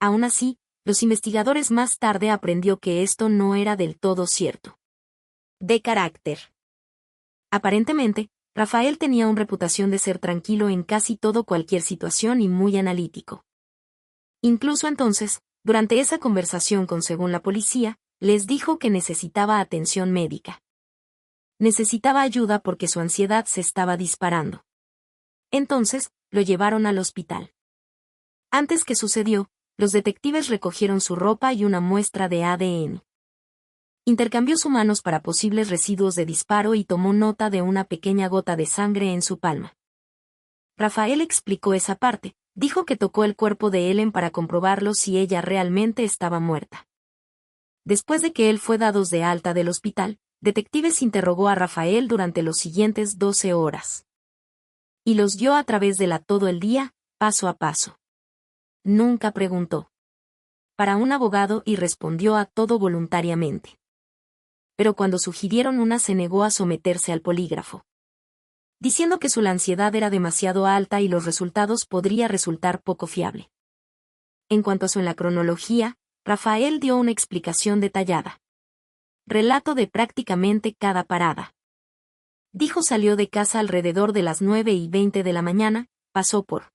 Aún así, los investigadores más tarde aprendió que esto no era del todo cierto. De carácter. Aparentemente, Rafael tenía una reputación de ser tranquilo en casi cualquier situación y muy analítico. Incluso entonces, durante esa conversación con según la policía, les dijo que necesitaba atención médica. Necesitaba ayuda porque su ansiedad se estaba disparando. Entonces, lo llevaron al hospital. Antes que sucedió, los detectives recogieron su ropa y una muestra de ADN. Intercambió sus manos para posibles residuos de disparo y tomó nota de una pequeña gota de sangre en su palma. Rafael explicó esa parte, dijo que tocó el cuerpo de Ellen para comprobarlo si ella realmente estaba muerta. Después de que él fue dado de alta del hospital, detectives interrogó a Rafael durante los siguientes 12 horas. Y los guió a través de todo el día, paso a paso. Nunca preguntó. Para un abogado y respondió a todo voluntariamente. Pero cuando sugirieron una se negó a someterse al polígrafo, diciendo que su ansiedad era demasiado alta y los resultados podría resultar poco fiable. En cuanto a su en la cronología, Rafael dio una explicación detallada. Relato de prácticamente cada parada. Dijo salió de casa alrededor de las 9:20 de la mañana, pasó por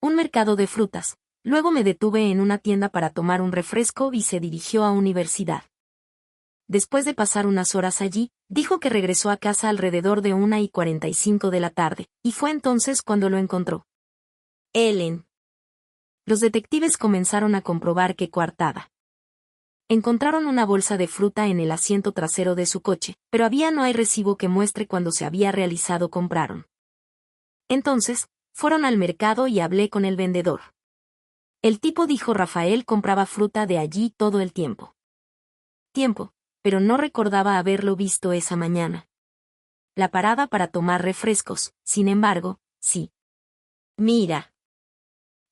un mercado de frutas, luego me detuve en una tienda para tomar un refresco y se dirigió a universidad. Después de pasar unas horas allí, dijo que regresó a casa alrededor de 1:45 de la tarde, y fue entonces cuando lo encontró. Ellen. Los detectives comenzaron a comprobar que coartada. Encontraron una bolsa de fruta en el asiento trasero de su coche, pero no hay recibo que muestre cuándo se había realizado compraron. Entonces, fueron al mercado y hablé con el vendedor. El tipo dijo Rafael compraba fruta de allí todo el tiempo. Pero no recordaba haberlo visto esa mañana. La parada para tomar refrescos, sin embargo, sí. Mira.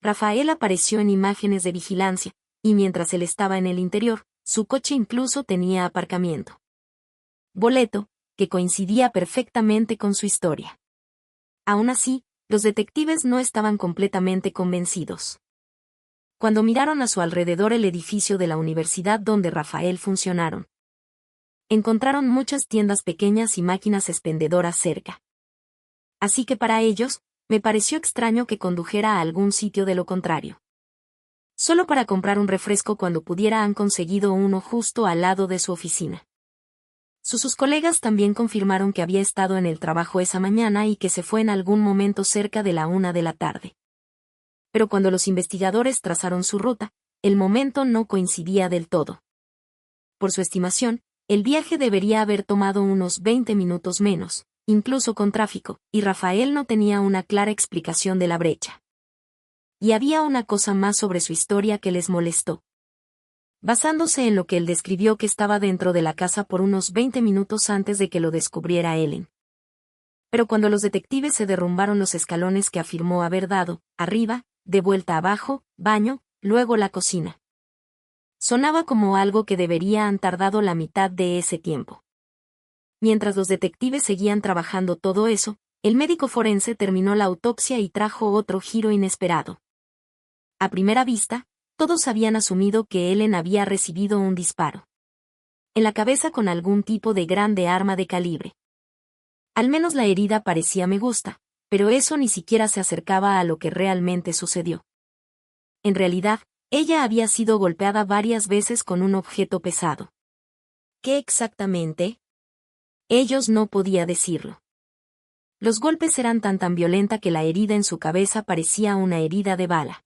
Rafael apareció en imágenes de vigilancia, y mientras él estaba en el interior, su coche incluso tenía aparcamiento. Boleto, que coincidía perfectamente con su historia. Aún así, los detectives no estaban completamente convencidos. Cuando miraron a su alrededor el edificio de la universidad donde Rafael funcionaron, encontraron muchas tiendas pequeñas y máquinas expendedoras cerca. Así que para ellos, me pareció extraño que condujera a algún sitio de lo contrario. Solo para comprar un refresco cuando pudiera han conseguido uno justo al lado de su oficina. Sus colegas también confirmaron que había estado en el trabajo esa mañana y que se fue en algún momento cerca de la 1 de la tarde. Pero cuando los investigadores trazaron su ruta, el momento no coincidía del todo. Por su estimación, el viaje debería haber tomado unos 20 minutos menos, incluso con tráfico, y Rafael no tenía una clara explicación de la brecha. Y había una cosa más sobre su historia que les molestó. Basándose en lo que él describió que estaba dentro de la casa por unos 20 minutos antes de que lo descubriera Ellen. Pero cuando los detectives se derrumbaron los escalones que afirmó haber dado, arriba, de vuelta abajo, baño, luego la cocina. Sonaba como algo que debería han tardado la mitad de ese tiempo. Mientras los detectives seguían trabajando todo eso, el médico forense terminó la autopsia y trajo otro giro inesperado. A primera vista, todos habían asumido que Ellen había recibido un disparo en la cabeza con algún tipo de grande arma de calibre. Al menos la herida parecía me gusta, pero eso ni siquiera se acercaba a lo que realmente sucedió. En realidad, ella había sido golpeada varias veces con un objeto pesado. ¿Qué exactamente? Ellos no podían decirlo. Los golpes eran tan violenta que la herida en su cabeza parecía una herida de bala.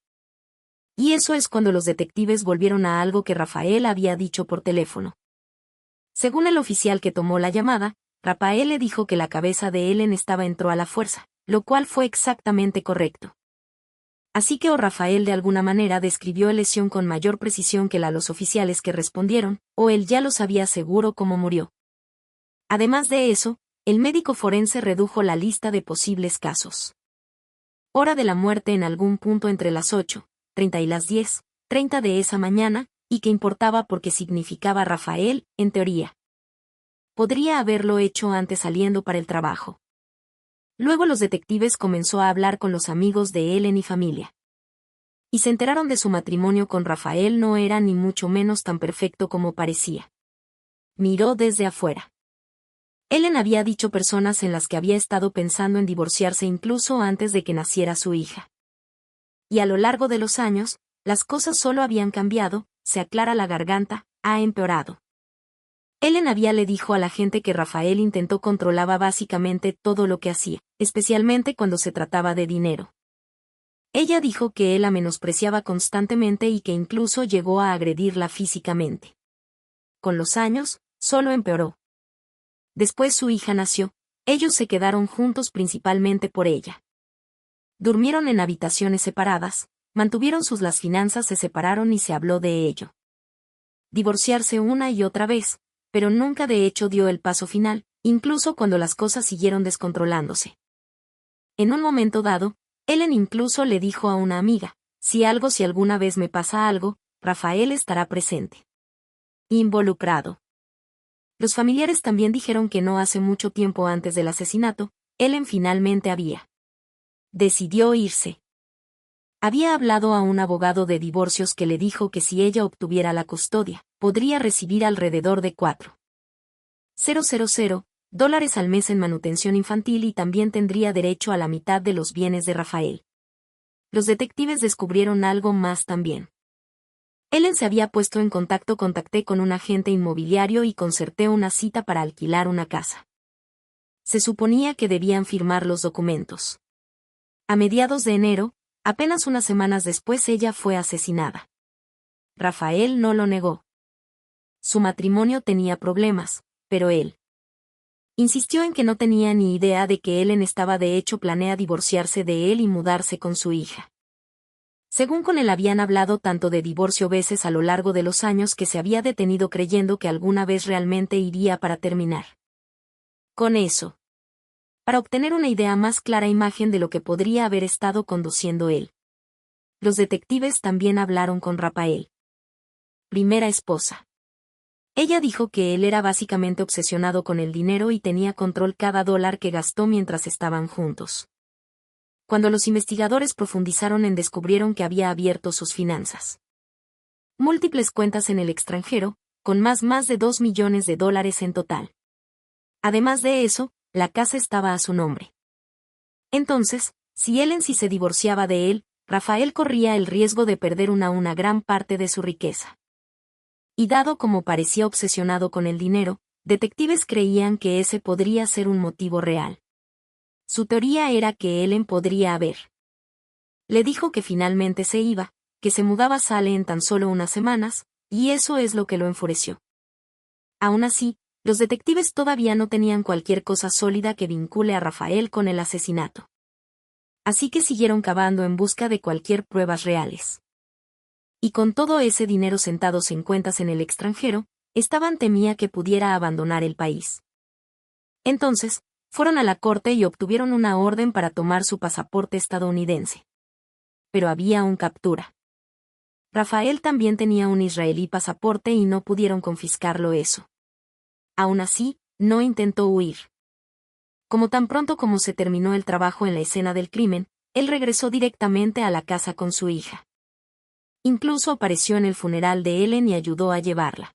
Y eso es cuando los detectives volvieron a algo que Rafael había dicho por teléfono. Según el oficial que tomó la llamada, Rafael le dijo que la cabeza de Ellen entró a la fuerza, lo cual fue exactamente correcto. Así que Rafael de alguna manera describió la lesión con mayor precisión que los oficiales que respondieron, o él ya lo sabía seguro cómo murió. Además de eso, el médico forense redujo la lista de posibles casos. Hora de la muerte en algún punto entre las 8:30 y las 10:30 de esa mañana, y que importaba porque significaba Rafael, en teoría. Podría haberlo hecho antes saliendo para el trabajo. Luego los detectives comenzó a hablar con los amigos de Ellen y familia. y se enteraron de su matrimonio con Rafael no era ni mucho menos tan perfecto como parecía. Miró desde afuera. Ellen había dicho personas en las que había estado pensando en divorciarse incluso antes de que naciera su hija. Y a lo largo de los años, las cosas solo habían cambiado, se aclara la garganta, ha empeorado. Ellen le dijo a la gente que Rafael controlaba básicamente todo lo que hacía, especialmente cuando se trataba de dinero. Ella dijo que él la menospreciaba constantemente y que incluso llegó a agredirla físicamente. Con los años, solo empeoró. Después su hija nació, ellos se quedaron juntos principalmente por ella. Durmieron en habitaciones separadas, mantuvieron las finanzas se separaron y se habló de ello. Divorciarse una y otra vez, pero nunca de hecho dio el paso final, incluso cuando las cosas siguieron descontrolándose. En un momento dado, Ellen incluso le dijo a una amiga, si alguna vez me pasa algo, Rafael estará presente. Involucrado. Los familiares también dijeron que no hace mucho tiempo antes del asesinato, Ellen finalmente decidió irse. Había hablado a un abogado de divorcios que le dijo que si ella obtuviera la custodia, podría recibir alrededor de $4,000 al mes en manutención infantil y también tendría derecho a la mitad de los bienes de Rafael. Los detectives descubrieron algo más también. Ellen se había puesto en contacté con un agente inmobiliario y concerté una cita para alquilar una casa. Se suponía que debían firmar los documentos. A mediados de enero, apenas unas semanas después ella fue asesinada. Rafael no lo negó. Su matrimonio tenía problemas, pero él insistió en que no tenía ni idea de que Ellen de hecho planea divorciarse de él y mudarse con su hija. Según con él habían hablado tanto de divorcio veces a lo largo de los años que se había detenido creyendo que alguna vez realmente iría para terminar con eso. Para obtener una idea más clara imagen de lo que podría haber estado conduciendo él. Los detectives también hablaron con Rafael. Primera esposa. Ella dijo que él era básicamente obsesionado con el dinero y tenía control cada dólar que gastó mientras estaban juntos. Cuando los investigadores profundizaron descubrieron que había abierto sus finanzas. Múltiples cuentas en el extranjero, con más de $2 millones en total. Además de eso, la casa estaba a su nombre. Entonces, si Ellen se divorciaba de él, Rafael corría el riesgo de perder una gran parte de su riqueza. Y dado como parecía obsesionado con el dinero, detectives creían que ese podría ser un motivo real. Su teoría era que Ellen podría le dijo que finalmente se iba, que se mudaba Sale en tan solo unas semanas, y eso es lo que lo enfureció. Aún así, los detectives todavía no tenían cualquier cosa sólida que vincule a Rafael con el asesinato. Así que siguieron cavando en busca de cualquier pruebas reales. Y con todo ese dinero sentados en cuentas en el extranjero, temía que pudiera abandonar el país. Entonces, fueron a la corte y obtuvieron una orden para tomar su pasaporte estadounidense. Pero había un captura. Rafael también tenía un israelí pasaporte y no pudieron confiscarlo eso. Aún así, no intentó huir. Como tan pronto como se terminó el trabajo en la escena del crimen, él regresó directamente a la casa con su hija. Incluso apareció en el funeral de Ellen y ayudó a llevarla.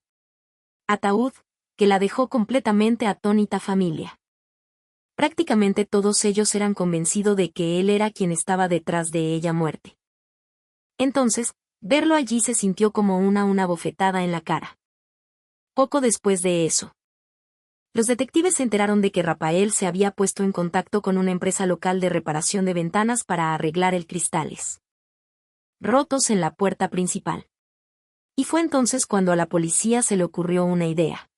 Ataúd, que la dejó completamente atónita familia. Prácticamente todos ellos eran convencidos de que él era quien estaba detrás de ella muerte. Entonces, verlo allí se sintió como una bofetada en la cara. Poco después de eso, los detectives se enteraron de que Rafael se había puesto en contacto con una empresa local de reparación de ventanas para arreglar el cristales rotos en la puerta principal. Y fue entonces cuando a la policía se le ocurrió una idea.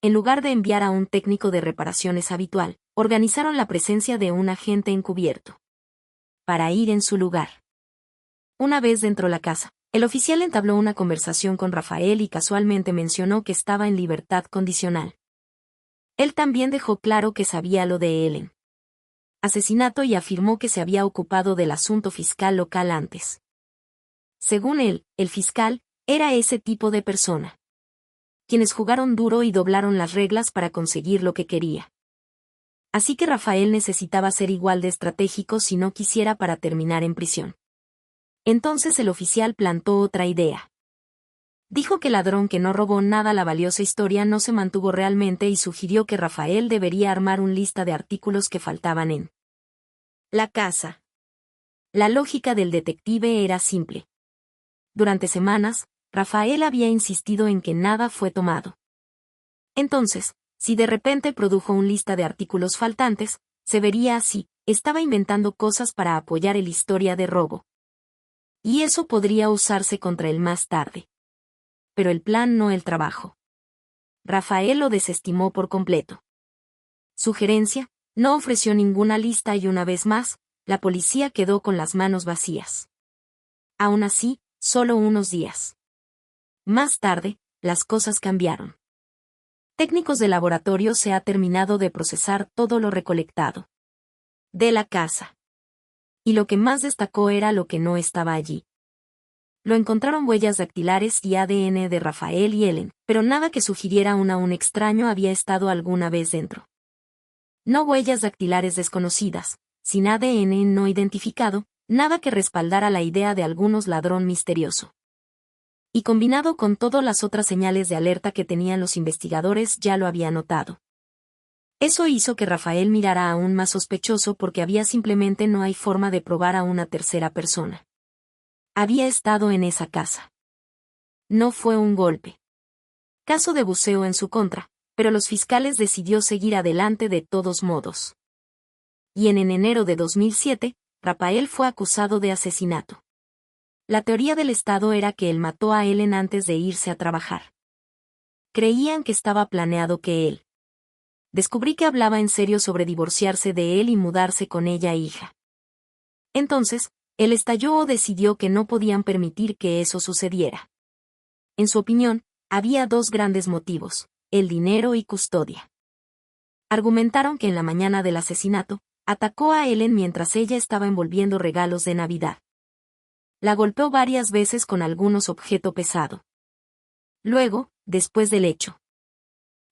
En lugar de enviar a un técnico de reparaciones habitual, organizaron la presencia de un agente encubierto para ir en su lugar. Una vez dentro de la casa, el oficial entabló una conversación con Rafael y casualmente mencionó que estaba en libertad condicional. Él también dejó claro que sabía lo de Ellen. Asesinato y afirmó que se había ocupado del asunto fiscal local antes. Según él, el fiscal era ese tipo de persona. Quienes jugaron duro y doblaron las reglas para conseguir lo que quería. Así que Rafael necesitaba ser igual de estratégico si no quisiera para terminar en prisión. Entonces el oficial plantó otra idea. Dijo que el ladrón que no robó nada la valiosa historia no se mantuvo realmente y sugirió que Rafael debería armar una lista de artículos que faltaban en la casa. La lógica del detective era simple. Durante semanas, Rafael había insistido en que nada fue tomado. Entonces, si de repente produjo una lista de artículos faltantes, se vería así, estaba inventando cosas para apoyar la historia de robo. Y eso podría usarse contra él más tarde. Pero el plan no el trabajo. Rafael lo desestimó por completo. Sugerencia, no ofreció ninguna lista y una vez más, la policía quedó con las manos vacías. Aún así, solo unos días más tarde, las cosas cambiaron. Técnicos de laboratorio se ha terminado de procesar todo lo recolectado de la casa. Y lo que más destacó era lo que no estaba allí. Lo encontraron huellas dactilares y ADN de Rafael y Ellen, pero nada que sugiriera un extraño había estado alguna vez dentro. No huellas dactilares desconocidas, sin ADN no identificado, nada que respaldara la idea de algunos ladrón misterioso. Y combinado con todas las otras señales de alerta que tenían los investigadores ya lo había notado. Eso hizo que Rafael mirara aún más sospechoso porque había simplemente no hay forma de probar a una tercera persona. Había estado en esa casa. No fue un golpe. Caso de buceo en su contra, pero los fiscales decidió seguir adelante de todos modos. Y en enero de 2007, Rafael fue acusado de asesinato. La teoría del Estado era que él mató a Ellen antes de irse a trabajar. Creían que estaba planeado que él. Descubrí que hablaba en serio sobre divorciarse de él y mudarse con ella e hija. Entonces, él estalló o decidió que no podían permitir que eso sucediera. En su opinión, había dos grandes motivos, el dinero y custodia. Argumentaron que en la mañana del asesinato, atacó a Ellen mientras ella estaba envolviendo regalos de Navidad. La golpeó varias veces con algunos objeto pesado. Luego, después del hecho,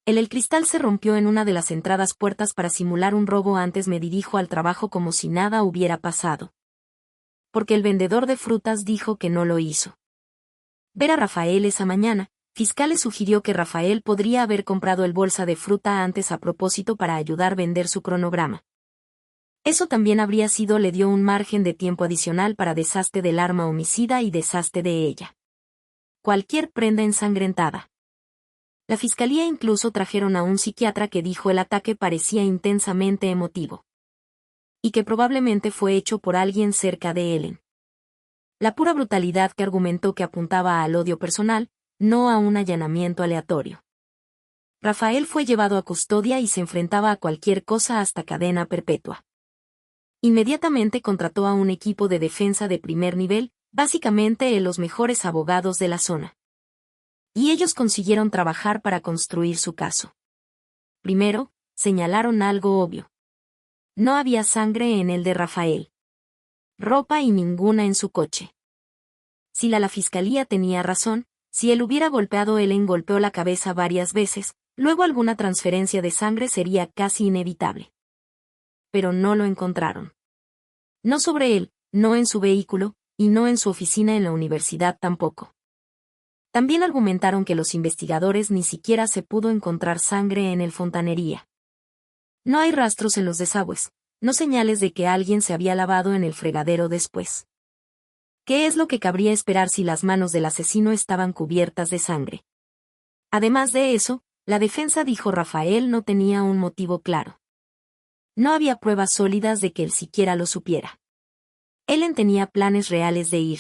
el cristal se rompió en una de las entradas puertas para simular un robo. Antes me dirijo al trabajo como si nada hubiera pasado. Porque el vendedor de frutas dijo que no lo hizo. Ver a Rafael esa mañana, fiscales sugirió que Rafael podría haber comprado el bolsa de fruta antes a propósito para ayudar a vender su cronograma. Eso también habría sido le dio un margen de tiempo adicional para desastre del arma homicida y desastre de ella. Cualquier prenda ensangrentada. La fiscalía incluso trajeron a un psiquiatra que dijo el ataque parecía intensamente emotivo. Y que probablemente fue hecho por alguien cerca de Ellen. La pura brutalidad que argumentó que apuntaba al odio personal, no a un allanamiento aleatorio. Rafael fue llevado a custodia y se enfrentaba a cualquier cosa hasta cadena perpetua. Inmediatamente contrató a un equipo de defensa de primer nivel, básicamente los mejores abogados de la zona. Y ellos consiguieron trabajar para construir su caso. Primero, señalaron algo obvio. No había sangre en el de Rafael. Ropa y ninguna en su coche. Si la fiscalía tenía razón, si él hubiera golpeado, Ellen golpeó la cabeza varias veces, luego alguna transferencia de sangre sería casi inevitable. Pero no lo encontraron. No sobre él, no en su vehículo, y no en su oficina en la universidad tampoco. También argumentaron que los investigadores ni siquiera se pudo encontrar sangre en el fontanería. No hay rastros en los desagües, no señales de que alguien se había lavado en el fregadero después. ¿Qué es lo que cabría esperar si las manos del asesino estaban cubiertas de sangre? Además de eso, la defensa dijo Rafael no tenía un motivo claro. No había pruebas sólidas de que él siquiera lo supiera. Ellen tenía planes reales de irse.